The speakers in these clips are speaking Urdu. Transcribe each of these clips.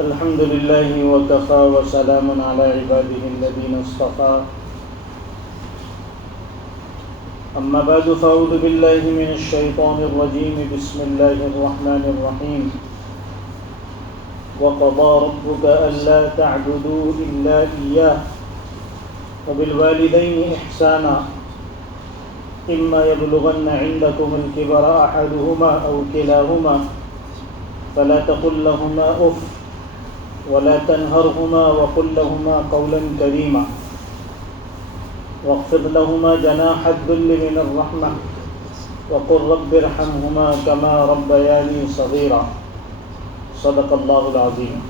الحمد لله وكفى وسلام على عباده الذين اصطفى أما بعد فأعوذ بالله من الشيطان الرجيم بسم الله الرحمن الرحيم وقضى ربك ألا تعبدوا إلا إياه وبالوالدين إحسانا إما يبلغن عندكم الكبر أحدهما أو كلاهما فلا تقل لهما أف ولا تنهرهما وقل لهما قولا كريما واخفض لهما جناح الذل من الرحمة وقل رب ارحمهما كما ربياني صغيرا صدق الله العظيم.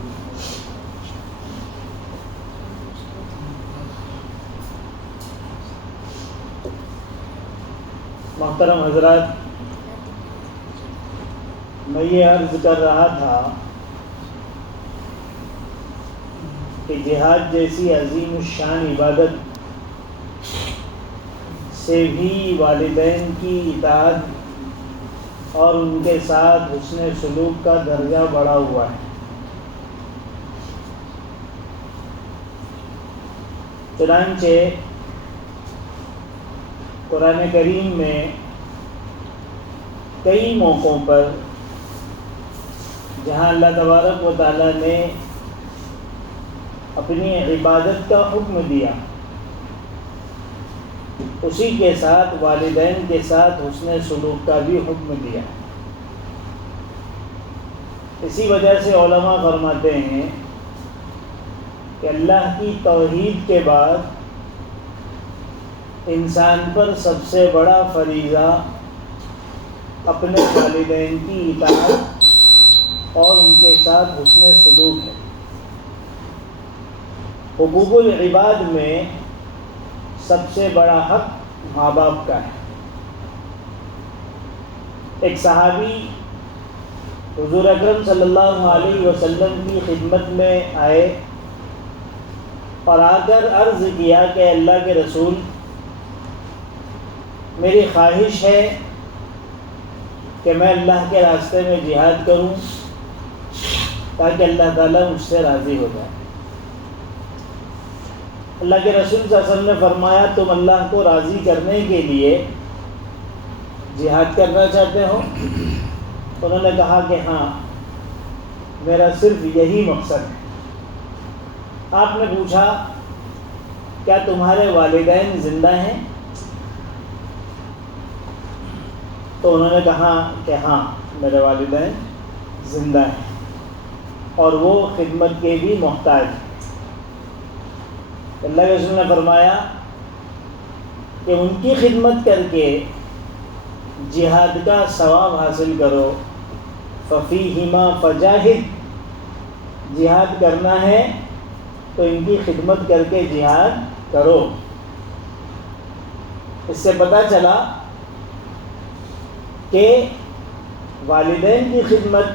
محترم حضرات، میں یہ عرض کر رہا تھا کہ جہاد جیسی عظیم الشان عبادت سے بھی والدین کی اطاعت اور ان کے ساتھ حسن سلوک کا درجہ بڑھا ہوا ہے. چنانچہ قرآن کریم میں کئی موقعوں پر جہاں اللہ تبارک و تعالیٰ نے اپنی عبادت کا حکم دیا، اسی کے ساتھ والدین کے ساتھ حسن سلوک کا بھی حکم دیا. اسی وجہ سے علماء فرماتے ہیں کہ اللہ کی توحید کے بعد انسان پر سب سے بڑا فریضہ اپنے والدین کی اطاعت اور ان کے ساتھ حسن سلوک ہے. حقوق العباد میں سب سے بڑا حق ماں باپ کا ہے. ایک صحابی حضور اکرم صلی اللہ علیہ وسلم کی خدمت میں آئے اور آ کر عرض کیا کہ اللہ کے رسول، میری خواہش ہے کہ میں اللہ کے راستے میں جہاد کروں تاکہ اللہ تعالیٰ مجھ سے راضی ہو جائے. اللہ کے رسول صلی اللہ علیہ وسلم نے فرمایا، تم اللہ کو راضی کرنے کے لیے جہاد کرنا چاہتے ہو؟ انہوں نے کہا کہ ہاں، میرا صرف یہی مقصد ہے. آپ نے پوچھا، کیا تمہارے والدین زندہ ہیں؟ تو انہوں نے کہا کہ ہاں، میرے والدین زندہ ہیں اور وہ خدمت کے بھی محتاج ہیں. اللہ کے رسول نے فرمایا کہ ان کی خدمت کر کے جہاد کا ثواب حاصل کرو. ففیہما فجاہد، جہاد کرنا ہے تو ان کی خدمت کر کے جہاد کرو. اس سے پتہ چلا کہ والدین کی خدمت،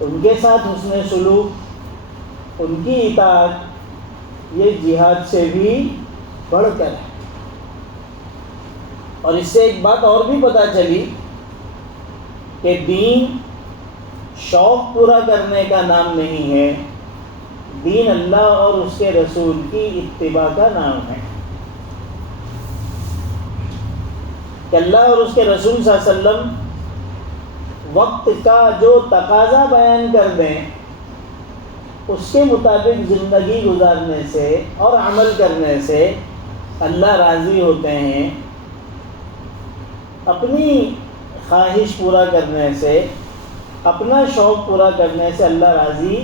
ان کے ساتھ حسن سلوک، ان کی اطاعت، یہ جہاد سے بھی بڑھ کر ہے. اور اس سے ایک بات اور بھی پتہ چلی کہ دین شوق پورا کرنے کا نام نہیں ہے، دین اللہ اور اس کے رسول کی اتباع کا نام ہے. کہ اللہ اور اس کے رسول صلی اللہ علیہ وسلم وقت کا جو تقاضا بیان کر دیں اس کے مطابق زندگی گزارنے سے اور عمل کرنے سے اللہ راضی ہوتے ہیں. اپنی خواہش پورا کرنے سے، اپنا شوق پورا کرنے سے اللہ راضی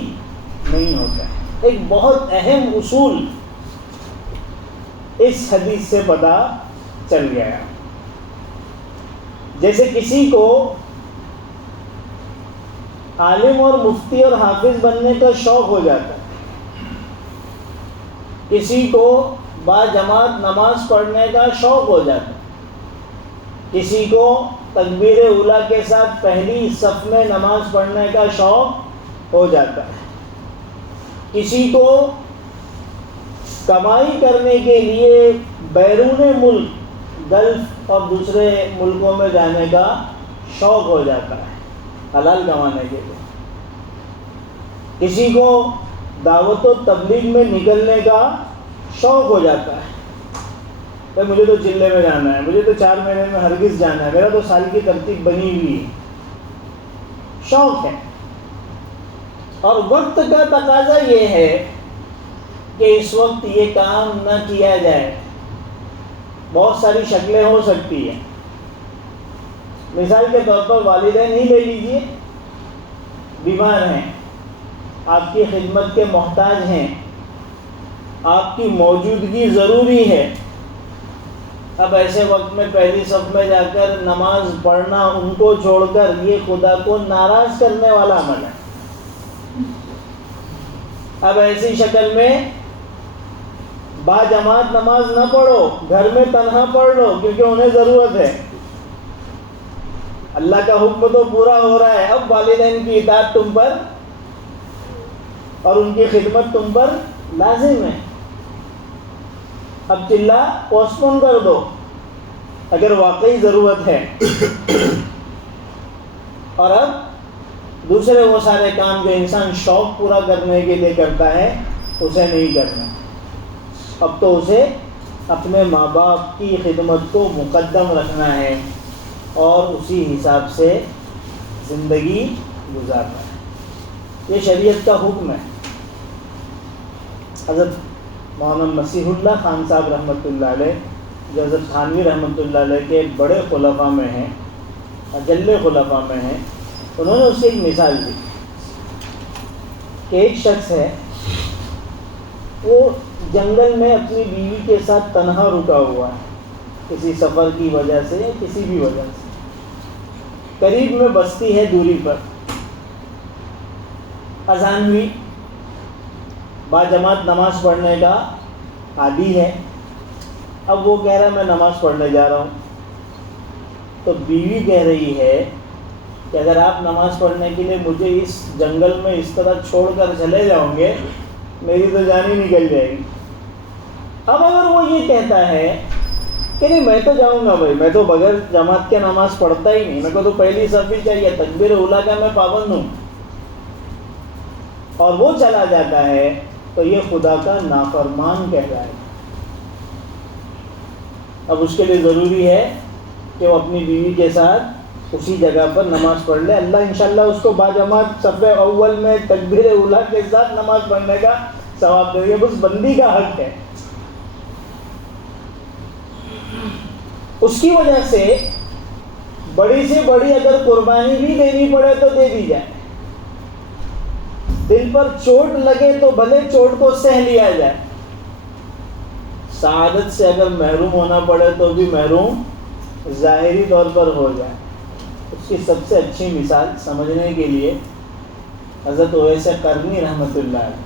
نہیں ہوتا. ایک بہت اہم اصول اس حدیث سے پتہ چل گیا. جیسے کسی کو عالم اور مفتی اور حافظ بننے کا شوق ہو جاتا ہے، کسی کو باجماعت نماز پڑھنے کا شوق ہو جاتا ہے، کسی کو تکبیر اولیٰ کے ساتھ پہلی صف میں نماز پڑھنے کا شوق ہو جاتا ہے، کسی کو کمائی کرنے کے لیے بیرون ملک گلف اور دوسرے ملکوں میں جانے کا شوق ہو جاتا ہے حلال کمانے کے لیے، کسی کو دعوت و تبلیغ میں نکلنے کا شوق ہو جاتا ہے، کہ مجھے تو چلے میں جانا ہے، مجھے تو 4 مہینے میں ہرگز جانا ہے، میرا تو سال کی ترتیب بنی ہوئی ہے، شوق ہے۔ اور وقت کا تقاضا یہ ہے کہ اس وقت یہ کام نہ کیا جائے، بہت ساری شکلیں ہو سکتی ہیں۔ مثال کے طور پر والدین ہی لے لیجیے، بیمار ہیں، آپ کی خدمت کے محتاج ہیں، آپ کی موجودگی ضروری ہے، اب ایسے وقت میں پہلی صف میں جا کر نماز پڑھنا ان کو چھوڑ کر یہ خدا کو ناراض کرنے والا عمل ہے۔ اب ایسی شکل میں باجماعت نماز نہ پڑھو، گھر میں تنہا پڑھ لو، کیونکہ انہیں ضرورت ہے، اللہ کا حکم تو پورا ہو رہا ہے، اب والدین کی اطاعت تم پر اور ان کی خدمت تم پر لازم ہے، اب چلا پوسٹ پون کر دو اگر واقعی ضرورت ہے، اور اب دوسرے وہ سارے کام جو انسان شوق پورا کرنے کے لیے کرتا ہے اسے نہیں کرنا، اب تو اسے اپنے ماں باپ کی خدمت کو مقدم رکھنا ہے اور اسی حساب سے زندگی گزارنا ہے۔ یہ شریعت کا حکم ہے۔ حضرت مولانا مسیح اللہ خان صاحب رحمۃ اللہ علیہ، جو حضرت تھانوی رحمۃ اللہ علیہ کے بڑے خلفاء میں ہیں، اجل خلفاء میں ہیں، انہوں نے اس کی ایک مثال دی کہ ایک شخص ہے، وہ جنگل میں اپنی بیوی کے ساتھ تنہا رکا ہوا ہے، کسی سفر کی وجہ سے یا کسی بھی وجہ سے، قریب میں بستی ہے دوری پر، اذان ہوئی، باجماعت نماز پڑھنے کا عادی ہے، اب وہ کہہ رہا ہے میں نماز پڑھنے جا رہا ہوں، تو بیوی کہہ رہی ہے کہ اگر آپ نماز پڑھنے کے لیے مجھے اس جنگل میں اس طرح چھوڑ کر چلے جاؤ گے میری تو جان ہی نکل جائے گی۔ اب اگر وہ یہ کہتا ہے کہ نہیں میں تو جاؤں گا بھائی، میں تو بغیر جماعت کے نماز پڑھتا ہی نہیں، میرے کو تو پہلی صف بھی چاہیے، تکبیر اولیٰ کا میں پابند ہوں، اور وہ چلا جاتا ہے تو یہ خدا کا نافرمان کہتا ہے۔ اب اس کے لیے ضروری ہے کہ وہ اپنی بیوی کے ساتھ اسی جگہ پر نماز پڑھ لے، اللہ انشاءاللہ اس کو باجماعت صف اول میں تکبیر اولیٰ کے ساتھ نماز پڑھنے کا ثواب دے گا، بس بندی کا حق ہے۔ اس کی وجہ سے بڑی سے بڑی اگر قربانی بھی دینی پڑے تو دے دی جائے، دل پر چوٹ لگے تو بھلے چوٹ کو سہ لیا جائے، سعادت سے اگر محروم ہونا پڑے تو بھی محروم ظاہری طور پر ہو جائے۔ اس کی سب سے اچھی مثال سمجھنے کے لیے حضرت اویس قرنی رحمۃ اللہ علیہ،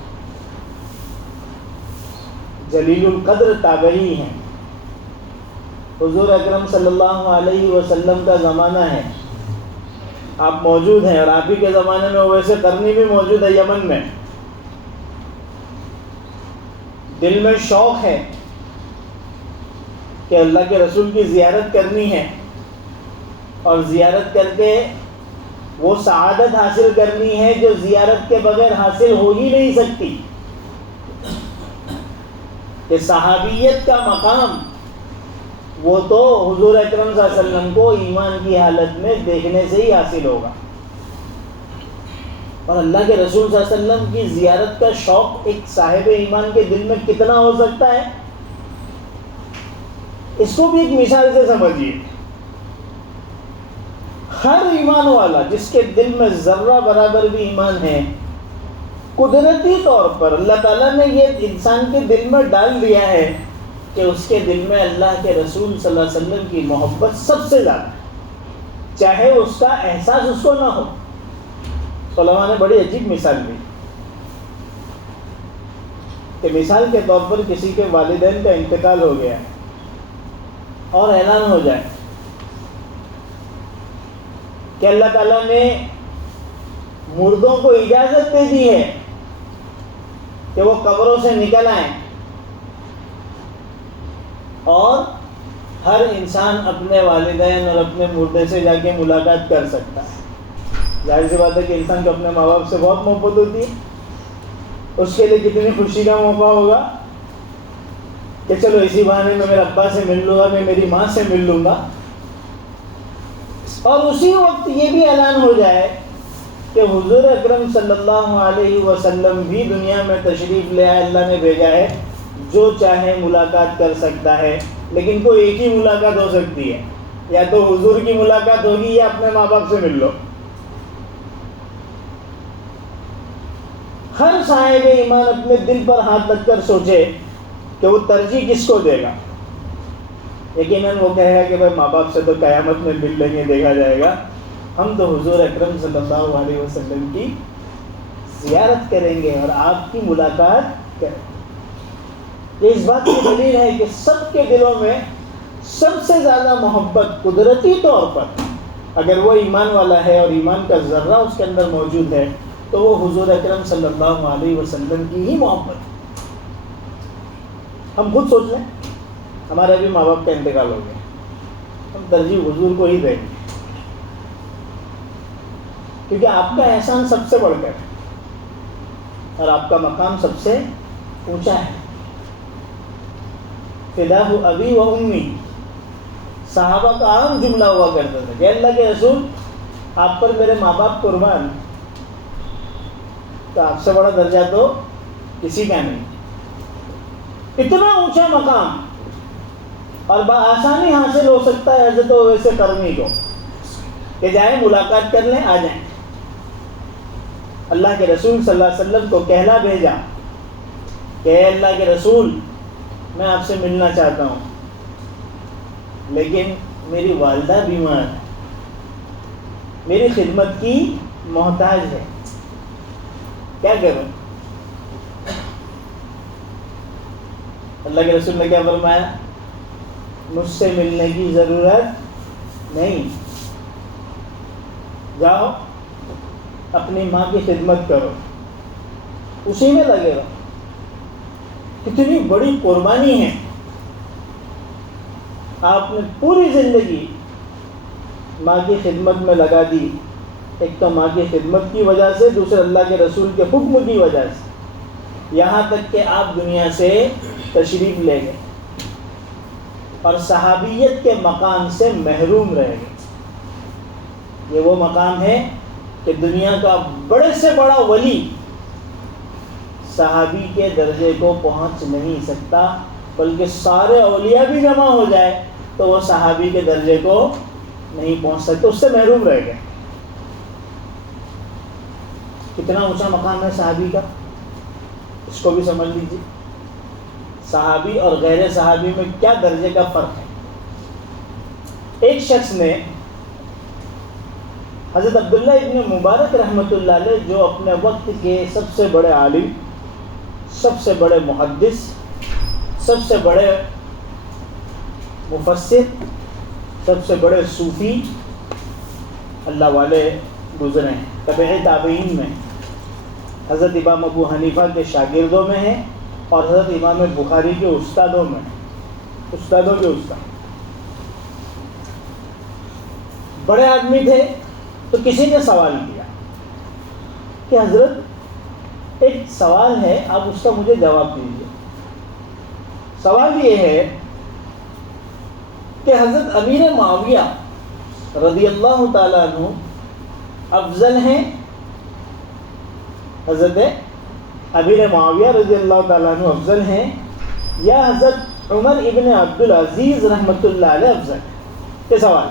جلیل القدر تابعی ہیں، حضور اکرم صلی اللہ علیہ وسلم کا زمانہ ہے، آپ موجود ہیں، اور آپ ہی کے زمانے میں اویس قرنی بھی موجود ہے یمن میں، دل میں شوق ہے کہ اللہ کے رسول کی زیارت کرنی ہے، اور زیارت کر کے وہ سعادت حاصل کرنی ہے جو زیارت کے بغیر حاصل ہو ہی نہیں سکتی، کہ صحابیت کا مقام وہ تو حضور اکرم صلی اللہ علیہ وسلم کو ایمان کی حالت میں دیکھنے سے ہی حاصل ہوگا، اور اللہ کے رسول صلی اللہ علیہ وسلم کی زیارت کا شوق ایک صاحب ایمان کے دل میں کتنا ہو سکتا ہے، اس کو بھی ایک مثال سے سمجھیے۔ ہر ایمان والا جس کے دل میں ذرہ برابر بھی ایمان ہے، قدرتی طور پر اللہ تعالیٰ نے یہ انسان کے دل میں ڈال دیا ہے کہ اس کے دل میں اللہ کے رسول صلی اللہ علیہ وسلم کی محبت سب سے زیادہ ہے۔ چاہے اس کا احساس اس کو نہ ہو. علماء نے بڑی عجیب مثال دی کہ مثال کے طور پر کسی کے والدین کا انتقال ہو گیا اور اعلان ہو جائے کہ اللہ تعالیٰ نے مردوں کو اجازت دے دی ہے کہ وہ قبروں سے نکل آئیں اور ہر انسان اپنے والدین اور اپنے مردے سے جا کے ملاقات کر سکتا ہے. ظاہر سی بات ہے کہ انسان کو اپنے ماں باپ سے بہت محبت ہوتی ہے. اس کے لیے کتنی خوشی کا موقع ہوگا کہ چلو اسی بہانے میں میرے ابا سے مل لوں گا, میں میری ماں سے مل لوں گا. اور اسی وقت یہ بھی اعلان ہو جائے کہ حضور اکرم صلی اللہ علیہ وسلم بھی دنیا میں تشریف لے آئے, اللہ نے بھیجا ہے, جو چاہے ملاقات کر سکتا ہے. لیکن کوئی ایک ہی ملاقات ہو سکتی ہے, یا تو حضور کی ملاقات ہوگی یا اپنے ماں باپ سے مل لو. ہر صاحب ایمان اپنے دل پر ہاتھ رکھ کر سوچے کہ وہ ترجیح کس کو دے گا. یقیناً وہ کہے گا کہ بھائی ماں باپ سے تو قیامت میں مل لیں گے, دیکھا جائے گا, ہم تو حضور اکرم صلی اللہ علیہ وسلم کی زیارت کریں گے اور آپ کی ملاقات کریں گے. یہ اس بات کی دلیل ہے کہ سب کے دلوں میں سب سے زیادہ محبت قدرتی طور پر اگر وہ ایمان والا ہے اور ایمان کا ذرہ اس کے اندر موجود ہے تو وہ حضور اکرم صلی اللہ علیہ وسلم کی ہی محبت. ہم خود سوچ لیں, ہمارے ابھی ماں باپ کا انتقال ہو گیا, ہم ترجیح حضور کو ہی دیں گے کیونکہ آپ کا احسان سب سے بڑھ کر ہے اور آپ کا مقام سب سے اونچا ہے. فداہ ابی و امی, صحابہ کا عام جملہ ہوا کرتا تھا کہ اللہ کے رسول آپ پر میرے ماں باپ قربان, تو آپ سے بڑا درجہ تو کسی کا نہیں. اتنا اونچا مقام اور بآسانی حاصل ہو سکتا ہے حضرت ویسے کرمی کو کہ جائیں ملاقات کر لیں, آ جائیں. اللہ کے رسول صلی اللہ علیہ وسلم کو کہلا بھیجا کہ اے اللہ کے رسول میں آپ سے ملنا چاہتا ہوں, لیکن میری والدہ بیمار ہے, میری خدمت کی محتاج ہے, کیا کروں؟ اللہ کے رسول نے کیا فرمایا؟ مجھ سے ملنے کی ضرورت نہیں, جاؤ اپنی ماں کی خدمت کرو, اسی میں لگے رہو. کتنی بڑی قربانی ہے, آپ نے پوری زندگی ماں کی خدمت میں لگا دی. ایک تو ماں کی خدمت کی وجہ سے, دوسرے اللہ کے رسول کے حکم کی وجہ سے, یہاں تک کہ آپ دنیا سے تشریف لے گئے اور صحابیت کے مقام سے محروم رہ گئے. یہ وہ مقام ہے کہ دنیا کا بڑے سے بڑا ولی صحابی کے درجے کو پہنچ نہیں سکتا, بلکہ سارے اولیاء بھی جمع ہو جائے تو وہ صحابی کے درجے کو نہیں پہنچ سکتے, اس سے محروم رہ گئے. کتنا اونچا مقام ہے صحابی کا, اس کو بھی سمجھ لیجیے. صحابی اور غیر صحابی میں کیا درجے کا فرق ہے. ایک شخص نے حضرت عبداللہ ابن مبارک رحمۃ اللہ علیہ, جو اپنے وقت کے سب سے بڑے عالم, سب سے بڑے محدث, سب سے بڑے مفسر, سب سے بڑے صوفی اللہ والے گزرے ہیں, تابعی تابعین میں, حضرت امام ابو حنیفہ کے شاگردوں میں ہیں اور حضرت امام بخاری کے استادوں میں, استادوں کے استاد. بڑے آدمی تھے. تو کسی نے سوال کیا کہ حضرت ایک سوال ہے, آپ اس کا مجھے جواب دیجیے. سوال یہ ہے کہ حضرت امیر معاویہ رضی اللہ تعالیٰ عنہ افضل ہیں, حضرت امیر معاویہ رضی اللہ تعالیٰ عنہ افضل ہیں, یا حضرت عمر ابن عبدالعزیز رحمۃ اللہ علیہ افضل ہیں؟ یہ سوال.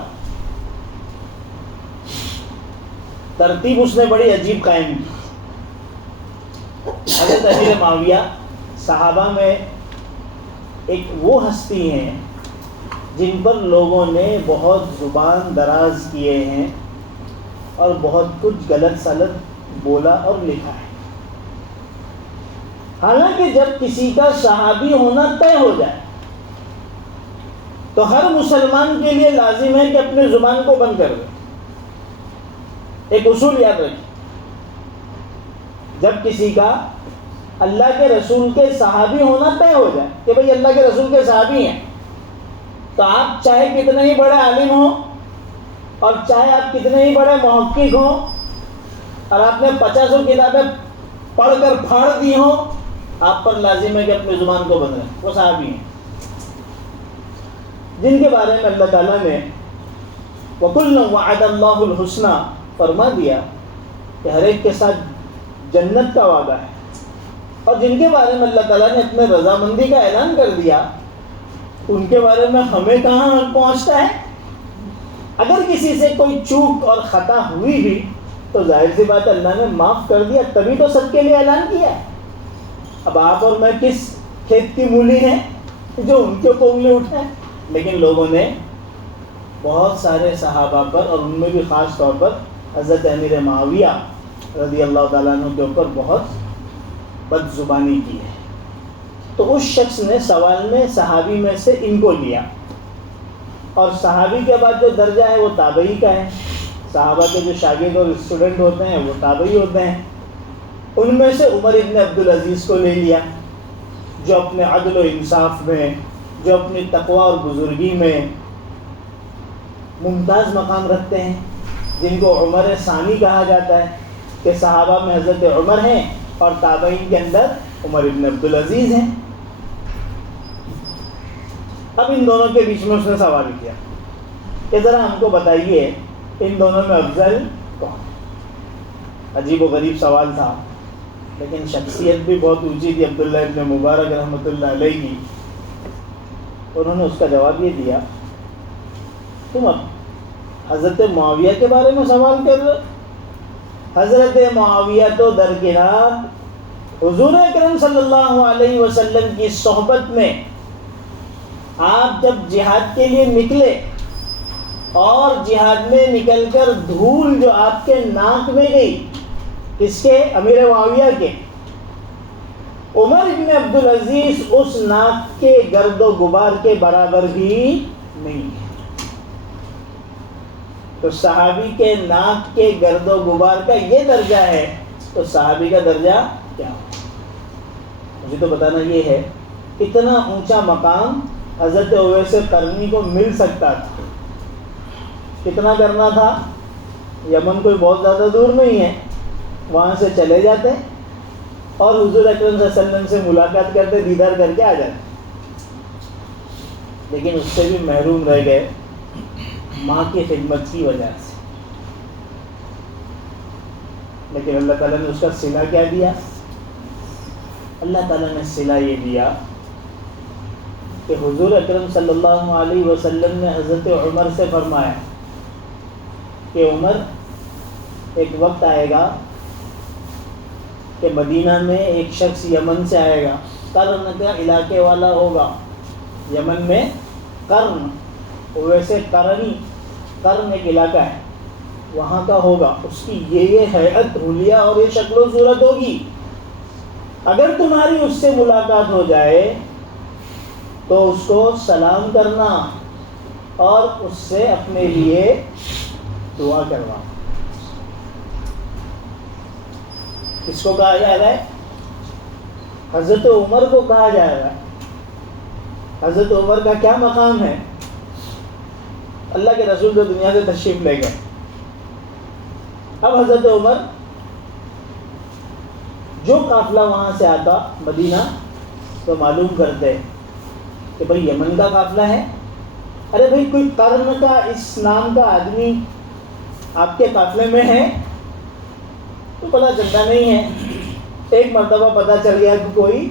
ترتیب اس نے بڑی عجیب قائم کی. حضرت امیر معاویہ صحابہ میں ایک وہ ہستی ہیں جن پر لوگوں نے بہت زبان دراز کیے ہیں اور بہت کچھ غلط سلط بولا اور لکھا ہے. حالانکہ جب کسی کا صحابی ہونا طے ہو جائے تو ہر مسلمان کے لیے لازم ہے کہ اپنے زبان کو بند کر دے. ایک اصول یاد رکھیں، جب کسی کا اللہ کے رسول کے صحابی ہونا طے ہو جائے کہ بھئی اللہ کے رسول کے صحابی ہیں، تو آپ چاہے کتنے ہی بڑے عالم ہوں اور چاہے آپ کتنے ہی بڑے محقق ہوں اور آپ نے 50 کتابیں پڑھ کر پھاڑ دی ہوں، آپ پر لازم ہے کہ اپنی زبان کو بند رکھیں. وہ صحابی ہیں جن کے بارے میں اللہ تعالیٰ نے وَكُلًّا وَعَدَ اللَّهُ الْحُسْنَى فرما دیا کہ ہر ایک کے ساتھ جنت کا وعدہ ہے، اور جن کے بارے میں اللہ تعالیٰ نے اپنے رضامندی کا اعلان کر دیا ان کے بارے میں ہمیں کہاں حق پہنچتا ہے. اگر کسی سے کوئی چوک اور خطا ہوئی بھی تو ظاہر سی بات اللہ نے معاف کر دیا، تبھی تو سب کے لیے اعلان کیا ہے. اب آپ اور میں کس کھیت کی مولی ہیں جو ان کے اوپر انگلی اٹھائیں. لیکن لوگوں نے بہت سارے صحابہ پر اور ان میں بھی خاص طور پر حضرت امیر معاویہ رضی اللہ تعالیٰ عنہ کے اوپر بہت بد زبانی کی ہے. تو اس شخص نے سوال میں صحابی میں سے ان کو لیا، اور صحابی کے بعد جو درجہ ہے وہ تابعی کا ہے. صحابہ کے جو شاگرد اور اسٹوڈنٹ ہوتے ہیں وہ تابعی ہوتے ہیں. ان میں سے عمر ابن عبدالعزیز کو لے لیا، جو اپنے عدل و انصاف میں، جو اپنی تقوی اور بزرگی میں ممتاز مقام رکھتے ہیں، جن کو عمر ثانی کہا جاتا ہے کہ صحابہ میں حضرت عمر ہیں اور تابعین کے اندر عمر ابن عبدالعزیز ہیں. اب ان دونوں کے بیچ میں اس نے سوال کیا کہ ذرا ہم کو بتائیے ان دونوں میں افضل کون. عجیب و غریب سوال تھا، لیکن شخصیت بھی بہت اونچی تھی عبداللہ ابن مبارک رحمۃ اللہ علیہ کی. انہوں نے اس کا جواب یہ دیا، تم اب حضرت معاویہ کے بارے میں سوال کر رہے. حضرت معاویہ تو درکنار حضور اکرم صلی اللہ علیہ وسلم کی صحبت میں آپ جب جہاد کے لیے نکلے اور جہاد میں نکل کر دھول جو آپ کے ناک میں گئی، کس کے؟ امیر معاویہ کے. عمر ابن عبدالعزیز اس ناک کے گرد و غبار کے برابر بھی نہیں ہے. تو صحابی کے ناک کے گرد و غبار کا یہ درجہ ہے تو صحابی کا درجہ کیا ہو؟ مجھے تو بتانا یہ ہے اتنا اونچا مقام حضرت اویس قرنی کو مل سکتا تھا. کتنا کرنا تھا؟ یمن کوئی بہت زیادہ دور نہیں ہے، وہاں سے چلے جاتے اور حضور اکرم صلی اللہ علیہ وسلم سے ملاقات کرتے، دیدار کر کے آ جاتے. لیکن اس سے بھی محروم رہ گئے ماں کی خدمت کی وجہ سے. لیکن اللہ تعالیٰ نے اس کا صلہ کیا دیا؟ اللہ تعالیٰ نے صلہ یہ دیا کہ حضور اکرم صلی اللہ علیہ وسلم نے حضرت عمر سے فرمایا کہ عمر، ایک وقت آئے گا کہ مدینہ میں ایک شخص یمن سے آئے گا، قرن کا علاقے والا ہوگا. یمن میں قرن، ویسے قرن ایک علاقہ ہے وہاں کا ہوگا. اس کی یہ ہیئت، حلیہ اور یہ شکل و صورت ہوگی. اگر تمہاری اس سے ملاقات ہو جائے تو اس کو سلام کرنا اور اس سے اپنے لیے دعا کروا. کس کو کہا جا رہا ہے؟ حضرت عمر کو کہا جا رہا ہے. حضرت عمر کا کیا مقام ہے؟ اللہ کے رسول جو دنیا سے تشریف لے گئے. اب حضرت عمر جو قافلہ وہاں سے آتا مدینہ تو معلوم کرتے کہ بھئی یمن کا قافلہ ہے. ارے بھئی کوئی قرن کا اس نام کا آدمی آپ کے قافلے میں ہے؟ تو پتہ چلتا نہیں ہے. ایک مرتبہ پتہ چل گیا کہ کوئی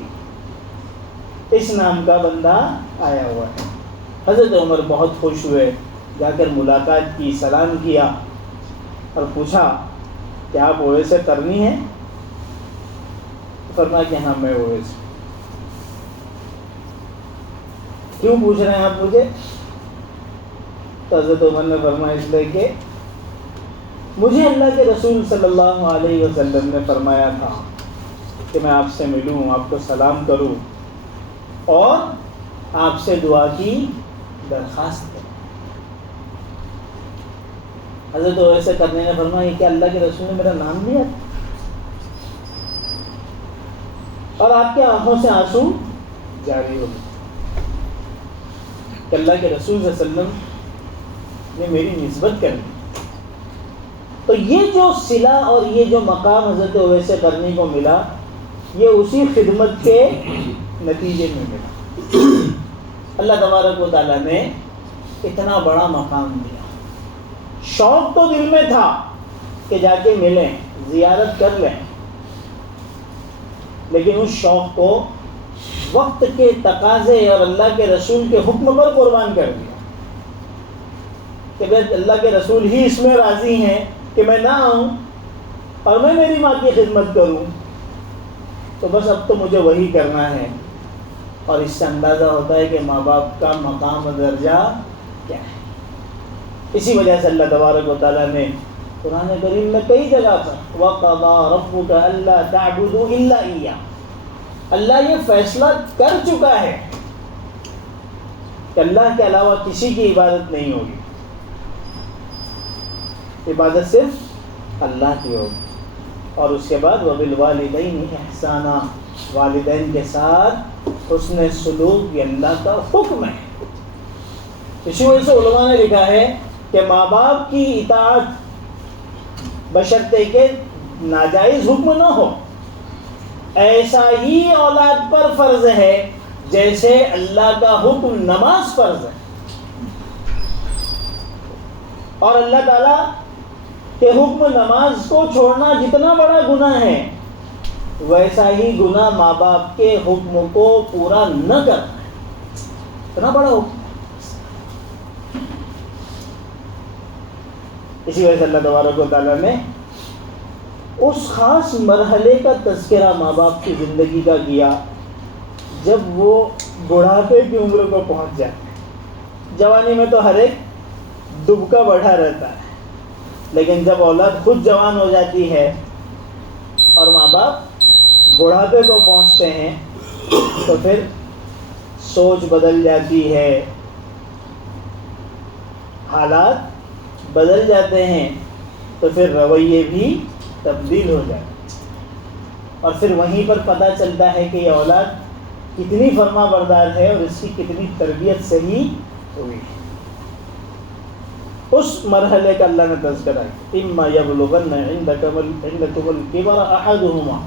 اس نام کا بندہ آیا ہوا ہے. حضرت عمر بہت خوش ہوئے، جا کر ملاقات کی، سلام کیا اور پوچھا کہ آپ اویس قرنی ہیں؟ فرمایا کہ ہاں میں اویس. کیوں پوچھ رہے ہیں آپ مجھے؟ تو حضرت عمر نے فرمایا اس لیے کہ مجھے اللہ کے رسول صلی اللہ علیہ وسلم نے فرمایا تھا کہ میں آپ سے ملوں، آپ کو سلام کروں اور آپ سے دعا کی درخواست کروں۔ حضرت ویسے کرنے نے فرمایا کہ اللہ کے رسول نے میرا نام لیا اور آپ کے آنکھوں سے آنسو جاری ہو گئے کہ اللہ کے رسول صلی اللہ علیہ وسلم نے میری نسبت کر دی۔ تو یہ جو صلہ اور یہ جو مقام حضرت ویسے کرنے کو ملا، یہ اسی خدمت کے نتیجے میں ملا۔ اللہ تبارک و تعالیٰ نے اتنا بڑا مقام دیا۔ شوق تو دل میں تھا کہ جا کے ملیں، زیارت کر لیں، لیکن اس شوق کو وقت کے تقاضے اور اللہ کے رسول کے حکم پر قربان کر دیا کہ بھائی اللہ کے رسول ہی اس میں راضی ہیں کہ میں نہ آؤں اور میں میری ماں کی خدمت کروں، تو بس اب تو مجھے وہی کرنا ہے۔ اور اس سے اندازہ ہوتا ہے کہ ماں باپ کا مقام و درجہ کیا ہے۔ اسی وجہ سے اللہ تبارک و تعالیٰ نے قرآن کریم میں کئی جگہ پر وَقَضَىٰ رَبُّكَ أَلَّا تَعْبُدُوا إِلَّا إِيَّاهُ، اللہ یہ فیصلہ کر چکا ہے کہ اللہ کے علاوہ کسی کی عبادت نہیں ہوگی، عبادت صرف اللہ کی ہوگی۔ اور اس کے بعد وَبِالْوَالِدَيْنِ إِحْسَانًا، والدین کے ساتھ حسن سلوک یہ اللہ کا حکم ہے۔ اسی وجہ سے علماء نے لکھا ہے کہ ماں باپ کی اطاعت بشرطے کہ ناجائز حکم نہ ہو، ایسا ہی اولاد پر فرض ہے جیسے اللہ کا حکم نماز فرض ہے۔ اور اللہ تعالیٰ کہ حکم نماز کو چھوڑنا جتنا بڑا گناہ ہے، ویسا ہی گناہ ماں باپ کے حکم کو پورا نہ کرنا ہے، اتنا بڑا حکم۔ اسی وجہ سے اللہ تبارک و تعالیٰ نے اس خاص مرحلے کا تذکرہ ماں باپ کی زندگی کا کیا جب وہ بڑھاپے کی عمر کو پہنچ جائے۔ جوانی میں تو ہر ایک دبکا بڑھا رہتا ہے، لیکن جب اولاد خود جوان ہو جاتی ہے اور ماں باپ بڑھاپے کو پہنچتے ہیں تو پھر سوچ بدل جاتی ہے، حالات بدل جاتے ہیں، تو پھر رویے بھی تبدیل ہو جاتے ہیں۔ اور پھر وہیں پر پتہ چلتا ہے کہ یہ اولاد کتنی فرما بردار ہے اور اس کی کتنی تربیت صحیح ہوئی ہے۔ اس مرحلے کا اللہ نے تذکرہ ہے، اما یبلغن عندکم الکبر احدہما،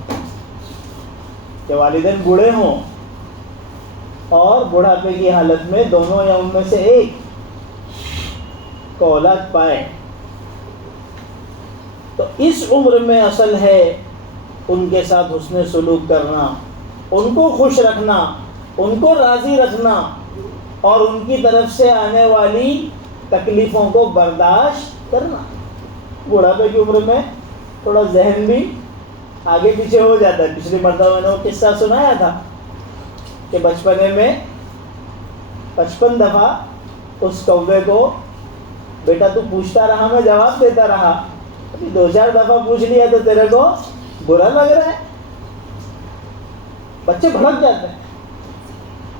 کہ والدین بوڑھے ہوں اور بڑھاپے کی حالت میں دونوں یا ان میں سے ایک کو اولاد پائے، تو اس عمر میں اصل ہے ان کے ساتھ حسن سلوک کرنا، ان کو خوش رکھنا، ان کو راضی رکھنا اور ان کی طرف سے آنے والی تکلیفوں کو برداشت کرنا۔ بڑھاپے کی عمر میں تھوڑا ذہن بھی آگے پیچھے ہو جاتا ہے۔ پچھلی مرتبہ میں نے وہ قصہ سنایا تھا کہ بچپنے میں 55 دفعہ اس کوے کو بیٹا تو پوچھتا رہا، میں جواب دیتا رہا، ابھی 2-4 دفعہ پوچھ لیا تو تیرے کو برا لگ رہا ہے۔ بچے بھڑک جاتے ہیں،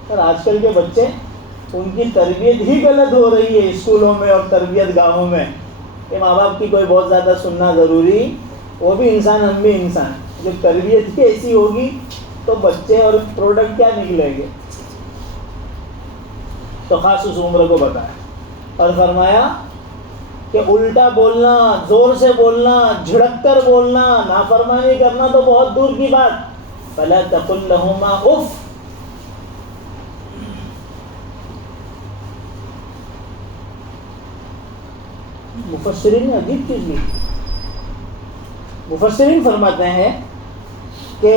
اور آج کل کے بچے ان کی تربیت ہی غلط ہو رہی ہے اسکولوں میں اور تربیت گاہوں میں، کہ ماں باپ کی کوئی بہت زیادہ سننا ضروری، وہ بھی انسان ہم بھی انسان، جب تربیت ہی ایسی ہوگی تو بچے اور پروڈکٹ کیا نکلیں گے۔ تو خاص اس عمر کو بتایا اور فرمایا کہ الٹا بولنا، زور سے بولنا، جھڑک کر بولنا، نافرمانی کرنا تو بہت دور کی بات، فَلَا تَقُلْ لَهُمَا اُفْ۔ مفسرین نے عجیب چیز لکھی، مفسرین فرماتے ہیں کہ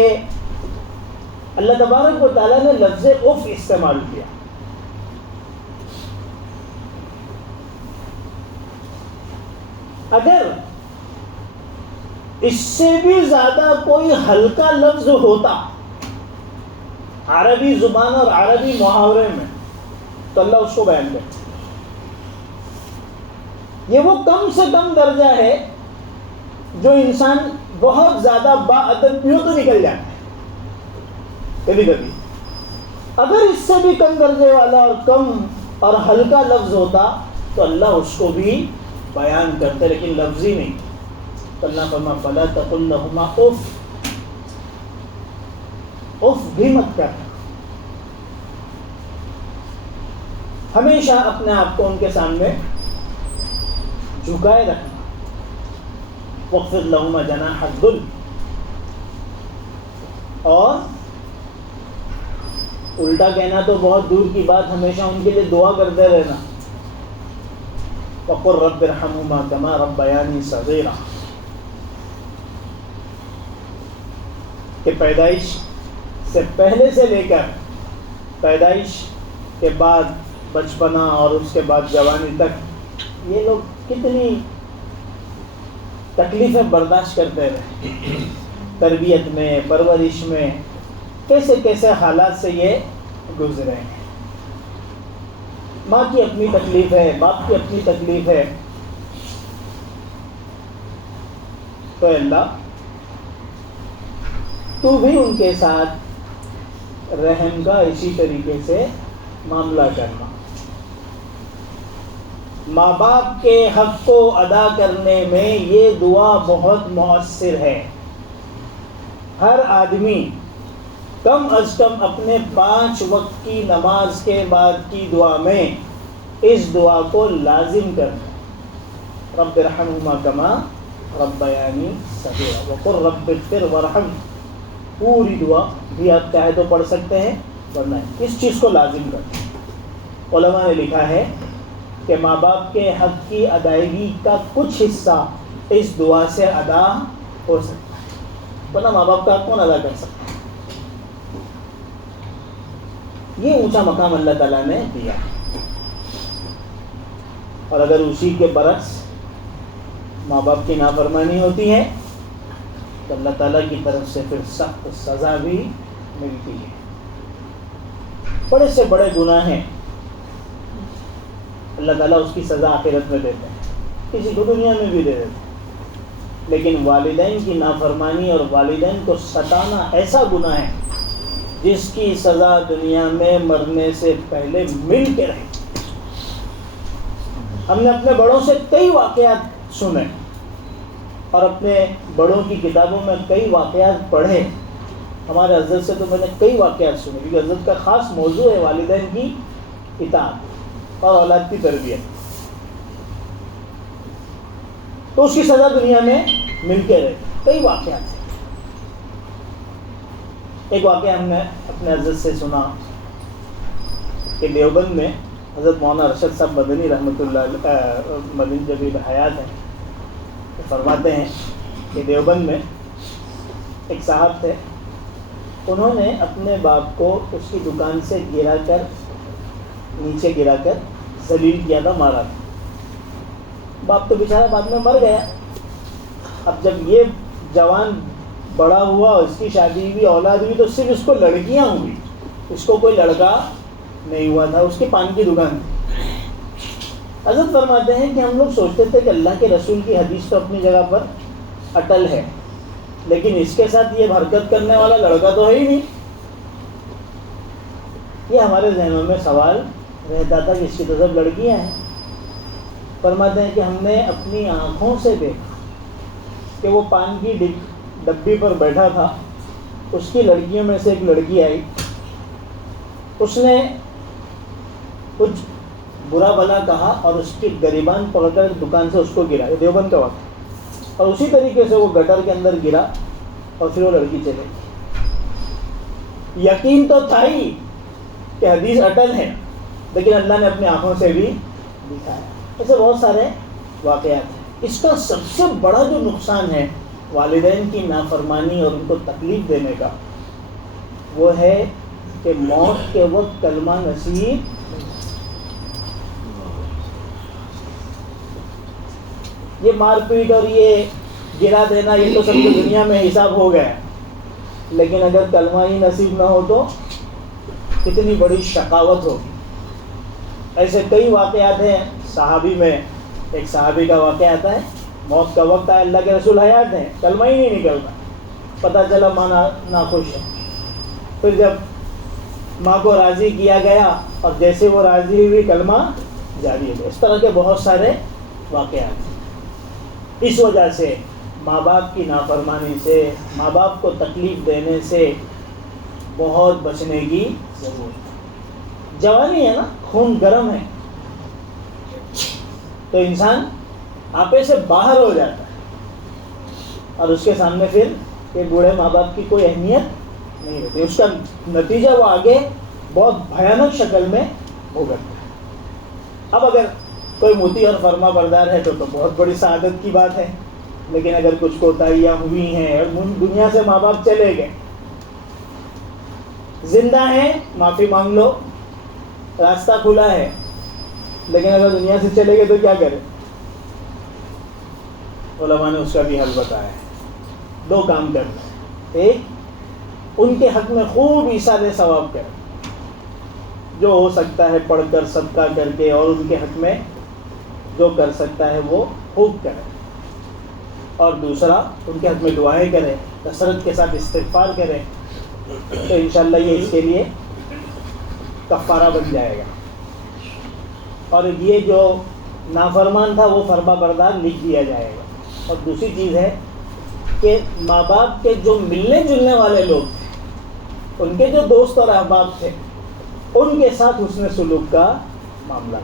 اللہ تبارک و تعالیٰ نے لفظ اف استعمال کیا۔ اگر اس سے بھی زیادہ کوئی ہلکا لفظ ہوتا عربی زبان اور عربی محاورے میں تو اللہ اس کو بیان کرتا، یہ وہ کم سے کم درجہ ہے جو انسان بہت زیادہ با ادب بھی ہو تو نکل جاتا ہے کبھی کبھی. اگر اس سے بھی کم درجے والا اور کم اور ہلکا لفظ ہوتا تو اللہ اس کو بھی بیان کرتے، لیکن لفظی نہیں. اللہ فرما فلا تقل لهما اف، اف بھی مت کرنا. ہمیشہ اپنے آپ کو ان کے سامنے جھکائے رکھنا. واخفض لهما جناح الذل، اور الٹا کہنا تو بہت دور کی بات، ہمیشہ ان کے لیے دعا کرتے رہنا. وقل رب ارحمهما كما ربياني صغيرا، کہ پیدائش سے پہلے سے لے کر پیدائش کے بعد بچپنا اور اس کے بعد جوانی تک یہ لوگ کتنی تکلیفیں برداشت کرتے رہے، تربیت میں، پرورش میں، کیسے کیسے حالات سے یہ گزرے ہیں. ماں کی اپنی تکلیف ہے، باپ کی اپنی تکلیف ہے. تو اللہ تو بھی ان کے ساتھ رحم کا اسی طریقے سے معاملہ کرنا. ماں باپ کے حق کو ادا کرنے میں یہ دعا بہت مؤثر ہے. ہر آدمی کم از کم اپنے 5 وقت کی نماز کے بعد کی دعا میں اس دعا کو لازم کرنا. رب ارحمهما كما ربياني صغيرا وقل رب اغفر وارحم. پوری دعا بھی آپ چاہے تو پڑھ سکتے ہیں، ورنہ اس چیز کو لازم کریں. علماء نے لکھا ہے کہ ماں باپ کے حق کی ادائیگی کا کچھ حصہ اس دعا سے ادا ہو سکتا ہے، ورنہ ماں باپ کا حق کون ادا کر سکتا ہے. یہ اونچا مقام اللہ تعالیٰ نے دیا. اور اگر اسی کے برعکس ماں باپ کی نافرمانی ہوتی ہے تو اللہ تعالیٰ کی طرف سے پھر سخت سزا بھی ملتی ہے. بڑے سے بڑے گناہ ہیں، اللہ تعالیٰ اس کی سزا آخرت میں دیتے ہیں، کسی کو دنیا میں بھی دے دیتے ہیں. لیکن والدین کی نافرمانی اور والدین کو ستانا ایسا گناہ ہے جس کی سزا دنیا میں مرنے سے پہلے مل کے رہے. ہم نے اپنے بڑوں سے کئی واقعات سنے اور اپنے بڑوں کی کتابوں میں کئی واقعات پڑھے. ہمارے حضرت سے تو میں نے کئی واقعات سنے، کیونکہ حضرت کا خاص موضوع ہے والدین کی اطاعت اور اولاد کی تربیت. تو اس کی سزا دنیا میں مل کے رہے. کئی واقعات ہیں. ایک واقعہ ہم نے اپنے حضرت سے سنا کہ دیوبند میں حضرت مولانا ارشد صاحب مدنی رحمۃ اللہ مدنی جب حیات ہیں، فرماتے ہیں کہ دیوبند میں ایک صاحب تھے، انہوں نے اپنے باپ کو اس کی دکان سے نیچے گرا کر ذلیل کیا تھا، مارا تھا. باپ تو بیچارہ بعد میں مر گیا. اب جب یہ جوان بڑا ہوا، اس کی شادی ہوئی، اولاد ہوئی، تو صرف اس کو لڑکیاں ہوئی، اس کو کوئی لڑکا نہیں ہوا تھا. اس کی پان کی دکان تھی. حضرت فرماتے ہیں کہ ہم لوگ سوچتے تھے کہ اللہ کے رسول کی حدیث تو اپنی جگہ پر اٹل ہے، لیکن اس کے ساتھ یہ حرکت کرنے والا لڑکا تو ہے ہی نہیں. یہ ہمارے ذہنوں میں سوال رہتا تھا کہ اس کی تو سب لڑکیاں ہیں. فرماتے ہیں کہ ہم نے اپنی آنکھوں سے دیکھا کہ وہ پان کی ڈبی پر بیٹھا تھا. اس کی لڑکیوں میں سے ایک لڑکی آئی، اس نے کچھ برا بھلا کہا اور اس کی گریبان پکڑ کر دکان سے اس کو گرا. یہ دیوبند کا وقت، اور اسی طریقے سے وہ گٹر کے اندر گرا اور پھر وہ لڑکی چلے گئی. یقین تو تھا ہی کہ حدیث اٹل ہے، لیکن اللہ نے اپنی آنکھوں سے بھی دکھایا. ایسے بہت سارے واقعات ہیں. اس کا سب سے بڑا جو نقصان ہے والدین کی نافرمانی اور ان کو تکلیف دینے کا، وہ ہے کہ موت کے وقت کلمہ نصیب. یہ مار پیٹ اور یہ گرا دینا یہ تو سب کی دنیا میں حساب ہو گیا، لیکن اگر کلمہ ہی نصیب نہ ہو تو کتنی بڑی شقاوت ہوگی. ایسے کئی واقعات ہیں صحابی میں. ایک صحابی کا واقعہ آتا ہے، موت کا وقت آیا، اللہ کے رسول حیات ہیں، کلمہ ہی نہیں نکلتا، پتہ چلا ماں ناخوش ہے. پھر جب ماں کو راضی کیا گیا اور جیسے وہ راضی ہوئی کلمہ جاری ہو گیا. اس طرح کے بہت سارے واقعات ہیں. اس وجہ سے ماں باپ کی نافرمانی سے، ماں باپ کو تکلیف دینے سے بہت بچنے کی ضرورت ہے. جوانی ہے نا، خون گرم ہے تو انسان آپے سے باہر ہو جاتا ہے اور اس کے سامنے پھر یہ بوڑھے ماں باپ کی کوئی اہمیت نہیں رہتی. اس کا نتیجہ وہ آگے بہت بھیانک شکل میں بھگتتا ہے. اب اگر کوئی مطیع اور فرما بردار ہے تو بہت بڑی سعادت کی بات ہے، لیکن اگر کچھ کوتاہیاں ہوئی ہیں اور دنیا سے ماں باپ چلے گئے، زندہ ہیں معافی مانگ لو، راستہ کھلا ہے، لیکن اگر دنیا سے چلے گئے تو کیا کریں؟ علماء نے اس کا بھی حل بتایا ہے. 2 کام کرنا ہے. ایک، ان کے حق میں خوب ایثار ثواب کریں، جو ہو سکتا ہے پڑھ کر، صدقہ کر کے، اور ان کے حق میں جو کر سکتا ہے وہ خوب کرے. اور دوسرا، ان کے حق میں دعائیں کریں، کثرت کے ساتھ استغفار کریں، تو انشاءاللہ یہ اس کے لیے کفارہ بن جائے گا. اور یہ جو نافرمان تھا وہ فرما بردار لکھ دیا جائے گا. اور دوسری چیز ہے کہ ماں باپ کے جو ملنے جلنے والے لوگ تھے، ان کے جو دوست اور احباب تھے، ان کے ساتھ حسن سلوک کا معاملہ ہے.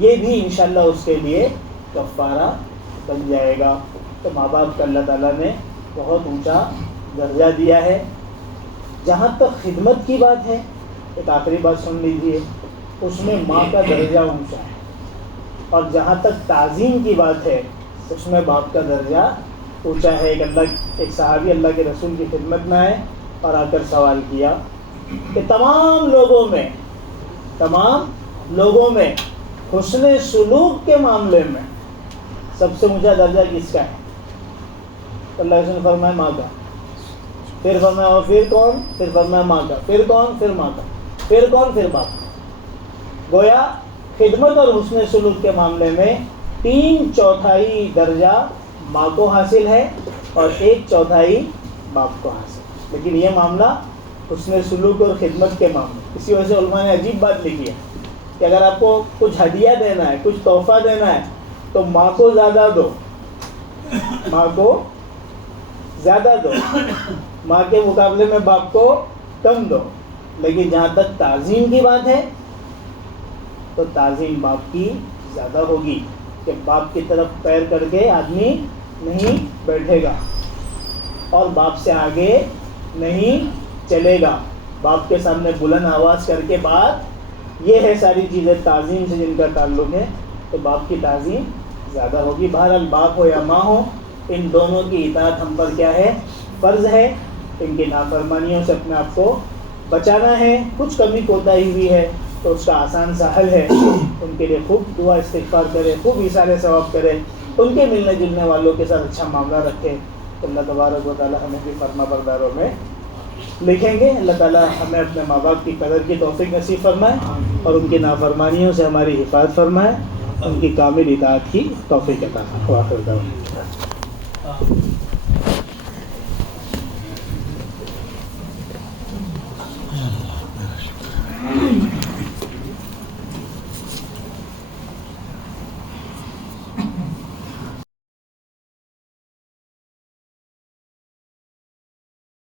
یہ بھی انشاءاللہ اس کے لیے کفارہ بن جائے گا. تو ماں باپ کا اللہ تعالیٰ نے بہت اونچا درجہ دیا ہے. جہاں تک خدمت کی بات ہے، ایک آخری بات سن لیجیے، اس میں ماں کا درجہ اونچا ہے. اور جہاں تک تعظیم کی بات ہے، اس میں باپ کا درجہ اونچا ہے. ایک صحابی اللہ کے رسول کی خدمت میں آئے اور آ کر سوال کیا کہ تمام لوگوں میں حسن سلوک کے معاملے میں سب سے اونچا درجہ کس کا ہے؟ تو اللہ کے رسول نے فرمایا ماں کا. پھر فرمایا اور پھر کون؟ پھر فرمایا ماں کا. پھر کون؟ پھر ماں کا. پھر کون؟ پھر باپ کا. گویا خدمت اور حسن سلوک کے معاملے میں 3/4 درجہ ماں کو حاصل ہے اور 1/4 باپ کو حاصل. لیکن یہ معاملہ حسن سلوک اور خدمت کے معاملے، اسی وجہ سے علماء نے عجیب بات لکھی ہے کہ اگر آپ کو کچھ ہدیہ دینا ہے، کچھ تحفہ دینا ہے، تو ماں کو زیادہ دو، ماں کے مقابلے میں باپ کو کم دو. لیکن جہاں تک تعظیم کی بات ہے تو تعظیم باپ کی زیادہ ہوگی، کہ باپ کی طرف پیر کر کے آدمی نہیں بیٹھے گا اور باپ سے آگے نہیں چلے گا. باپ کے سامنے بلند آواز کر کے بات، یہ ہے ساری چیزیں تعظیم سے جن کا تعلق ہے، تو باپ کی تعظیم زیادہ ہوگی. بہرحال باپ ہو یا ماں ہو، ان دونوں کی اطاعت ہم پر کیا ہے؟ فرض ہے. ان کی نافرمانیوں سے اپنے آپ کو بچانا ہے. کچھ کمی کوتاہی ہوئی ہے تو اس کا آسان سا حل ہے، ان کے لیے خوب دعا استغفار کرے، خوب ایثار ثواب کرے، ان کے ملنے جلنے والوں کے ساتھ اچھا معاملہ رکھے. تو اللہ تبارک و تعالیٰ ہمیں بھی فرما برداروں میں لکھیں گے. اللہ تعالیٰ ہمیں اپنے ماں باپ کی قدر کی توفیق نصیب فرمائے اور ان کی نافرمانیوں سے ہماری حفاظت فرمائے، ان کی کامل اطاعت کی توفیق عطا فرمائے.